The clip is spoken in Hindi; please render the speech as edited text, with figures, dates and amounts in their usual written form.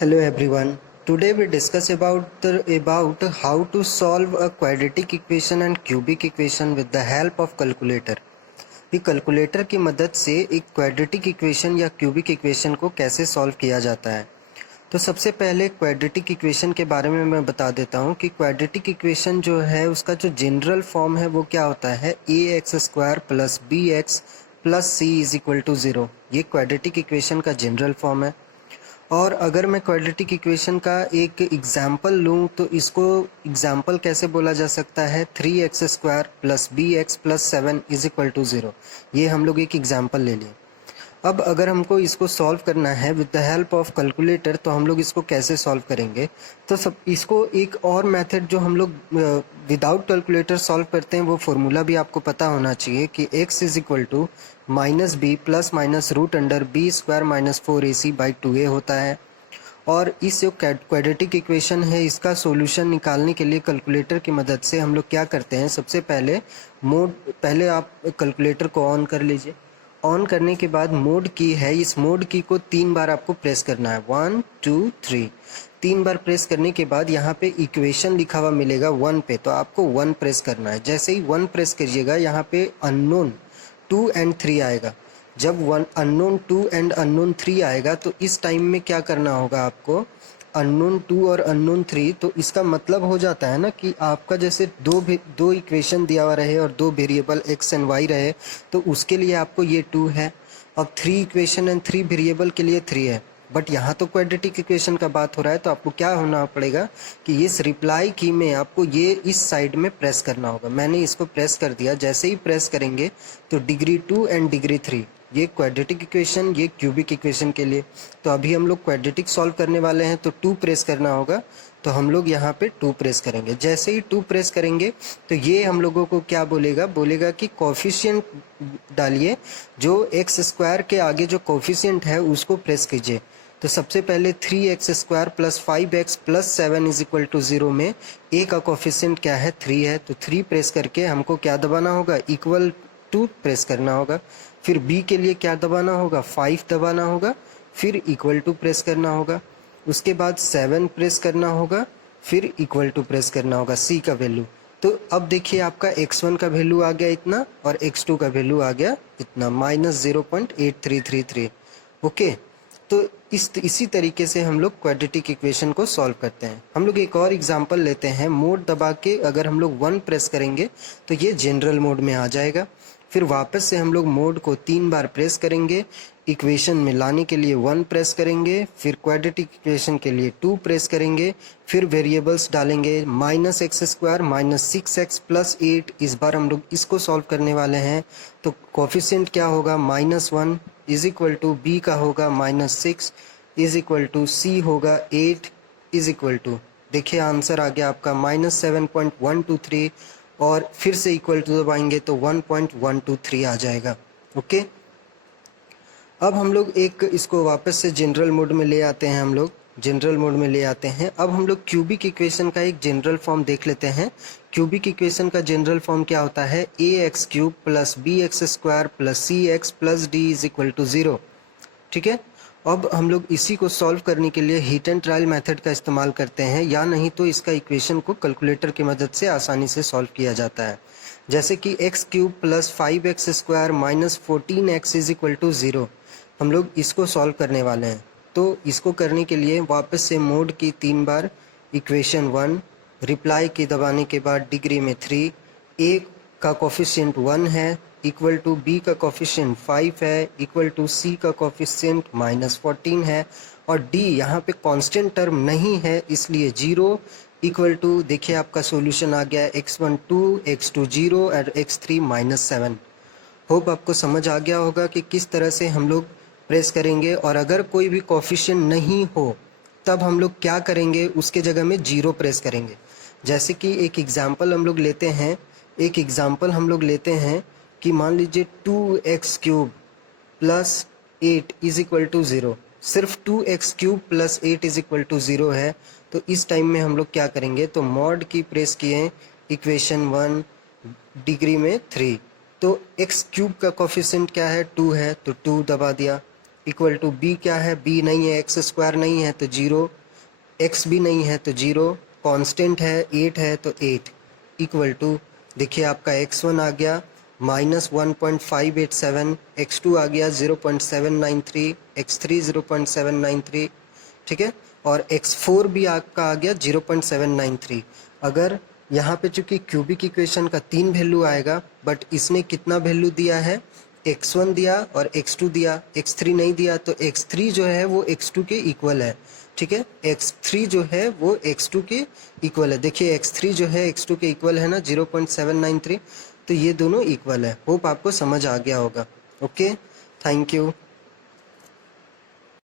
Hello everyone. Today we discuss about how to solve a quadratic equation and cubic equation with the help of calculator. कि कैलकुलेटर की मदद से एक क्वाड्रेटिक इक्वेशन या क्यूबिक इक्वेशन को कैसे सॉल्व किया जाता है। तो सबसे पहले क्वाड्रेटिक इक्वेशन के बारे में मैं बता देता हूँ कि क्वाड्रेटिक इक्वेशन जो है उसका जो जनरल फॉर्म है वो क्या होता है, a x square plus b x plus c is equal to 0। ये क्वाड्रेटिक इक्वेशन का जनरल फॉर्म है। और अगर मैं क्वाड्रेटिक इक्वेशन का एक एग्जाम्पल लूँ तो इसको एग्जाम्पल कैसे बोला जा सकता है, 3x square plus b x plus 7 is equal to 0। ये हम लोग एक एग्जाम्पल ले लिए। अब अगर हमको इसको सॉल्व करना है with the help of calculator तो हम लोग इसको कैसे सॉल्व करेंगे। तो सब इसको एक और मेथड जो हम लोग विदाउट कैलकुलेटर सॉल्व करते हैं वो फॉर्मूला भी आपको पता होना चाहिए कि x is equal to minus b plus minus root under b square minus 4ac by 2a होता है। और इस जो क्वाड्रेटिक इक्वेशन है इसका सॉल्यूशन निकालने के लिए कैलकुलेटर की मदद से हम लोग क्या करते हैं, सबसे पहले आप कैलकुलेटर को ऑन कर लीजिए। ऑन करने के बाद मोड की है, इस मोड की को 3 बार आपको प्रेस करना है, 1 2 3। 3 बार प्रेस करने के बाद यहाँ पे इक्वेशन लिखा हुआ मिलेगा 1 पे, तो आपको 1 प्रेस करना है। जैसे ही 1 प्रेस करिएगा यहाँ पे अननोन 2 एंड 3 आएगा। जब अननोन 2 एंड अननोन 3 आएगा तो इस टाइम में क्या करना होगा आपको, अननोन 2 और अननोन 3, तो इसका मतलब हो जाता है ना कि आपका जैसे दो इक्वेशन दिया हुआ रहे और दो वेरिएबल x एंड y रहे तो उसके लिए आपको ये 2 है। अब 3 इक्वेशन एंड 3 वेरिएबल के लिए 3 है। बट यहाँ तो क्वाड्रेटिक इक्वेशन का बात हो रहा है तो आपको क्या होना पड़ेगा कि इस रिप्लाई की में आपको ये इस साइड में प्रेस करना होगा। मैंने इसको प्रेस कर दिया। जैसे ही प्रेस करेंगे तो डिग्री 2 एंड डिग्री 3, ये क्वाड्रेटिक इक्वेशन, ये क्यूबिक इक्वेशन के लिए। तो अभी हम लोग क्वाड्रेटिक सॉल्व करने वाले हैं तो 2 प्रेस करना होगा, तो हम लोग यहाँ पे 2 प्रेस करेंगे। जैसे ही 2 प्रेस करेंगे तो ये हम लोगों को क्या बोलेगा कि कोफिशिएंट डालिए, जो एक्स स्क्वायर के आगे जो कोफिशिएंट है उसको प्रेस कीजिए। तो सबसे पहले 3x square plus 5x plus 7 is equal to 0 में a का कोफिशिएंट क्या है, 3 है, तो 3 प्रेस करके हमको क्या दबाना होगा, इक्वल टू प्रेस करना होगा। फिर b के लिए क्या दबाना होगा, 5 दबाना होगा, फिर इक्वल टू प्रेस करना होगा। उसके बाद 7 प्रेस करना होगा, फिर इक्वल टू प्रेस करना होगा c का वैल्यू। तो अब देखिए आपका x1 का वैल्यू आ गया इतना और x2 का वैल्यू आ गया इतना, -0.8333। ओके, तो इसी तरीके से हम लोग क्वाड्रेटिक इक्वेशन को सॉल्व करते हैं। हम लोग एक और एग्जांपल लेते हैं। मोड दबा के अगर हम लोग 1 प्रेस करेंगे तो ये जनरल मोड में आ जाएगा। फिर वापस से हम लोग मोड को 3 बार प्रेस करेंगे, इक्वेशन में लाने के लिए 1 प्रेस करेंगे, फिर क्वाड्रेटिक इक्वेशन के लिए 2 प्रेस करेंगे, फिर वेरिएबल्स डालेंगे -x स्क्वायर -6x प्लस 8। इस बार हम लोग इसको सॉल्व करने वाले हैं। तो कोफिशिएंट क्या होगा, -1 इज इक्वल टू बी का होगा -6 इज इक्वल टू सी होगा 8 इज इक्वल टू, देखिए आंसर आ गया आपका -7.123 और फिर से इक्वल टू दबाएंगे तो 1.123 आ जाएगा। ओके, अब हम लोग एक इसको वापस से जनरल मोड में ले आते हैं। अब हम लोग क्यूबिक इक्वेशन का एक जनरल फॉर्म देख लेते हैं। क्यूबिक इक्वेशन का जनरल फॉर्म क्या होता है, a x cube plus b x square plus c x plus d is equal to 0। ठीक है, अब हम लोग इसी को सॉल्व करने के लिए हीट एंड ट्रायल मेथड का इस्तेमाल करते हैं, या नहीं तो इसका इक्वेशन को कैलकुलेटर की मदद से आसानी से सॉल्व किया जाता है। जैसे कि x cube plus 5x square minus 14x is equal to 0, हम लोग इसको सॉल्व करने वाले हैं। तो इसको करने के लिए वापस से मोड की 3 बार, इक्वेशन 1, रिप्लाई की दबाने के बाद डिग्री में 3, a का कोफिशिएंट 1 है, इक्वल टू b का कोफिशिएंट 5 है, इक्वल टू c का कोफिशिएंट -14 है, और d यहाँ पे कांस्टेंट टर्म नहीं है इसलिए 0, इक्वल टू, देखिए आपका सॉल्यूशन आ गया x1 2, x2 0 और x3 -7। होप आपको समझ आ गया होगा कि किस तरह से हम लोग प्रेस करेंगे, और अगर कोई भी कोफिशिएंट नहीं हो तब हम लोग क्या करेंगे, उसके जगह में 0 प्रेस करेंगे। जैसे कि एक एग्जांपल हम लोग लेते हैं कि मान लीजिए 2x cube plus 8 is equal to 0, सिर्फ 2x cube plus 8 is equal to 0 है। तो इस टाइम में हम लोग क्या करेंगे, तो मॉड की प्रेस किए, इक्वेशन 1, डिग्री में 3, तो x क्यूब का कोफिशिएंट क्या है, 2 है, तो 2 दबा दिया। इक्वल टू बी क्या है, बी नहीं है, एक्स स्क्वायर नहीं है तो 0, एक्स भी नहीं है तो 0, कांस्टेंट है 8 है तो 8, इक्वल टू देखिए आपका x1 आ गया -1.587, x2 आ गया 0.793, x3 0.793, ठीक है, और x4 भी आपका आ गया 0.793। अगर यहाँ पे चूंकि क्यूबिक इक्वेशन का 3 वैल्यू आएगा, बट इसने कितना वैल्यू दिया है, x1 दिया और x2 दिया, x3 नहीं दिया, तो x3 जो है वो x2 के इक्वल है, ठीक है, x3 जो है वो x2 के इक्वल है। देखिए x3 जो है x2 के इक्वल है ना 0.793, तो ये दोनों इक्वल है। होप आपको समझ आ गया होगा। Okay, thank you.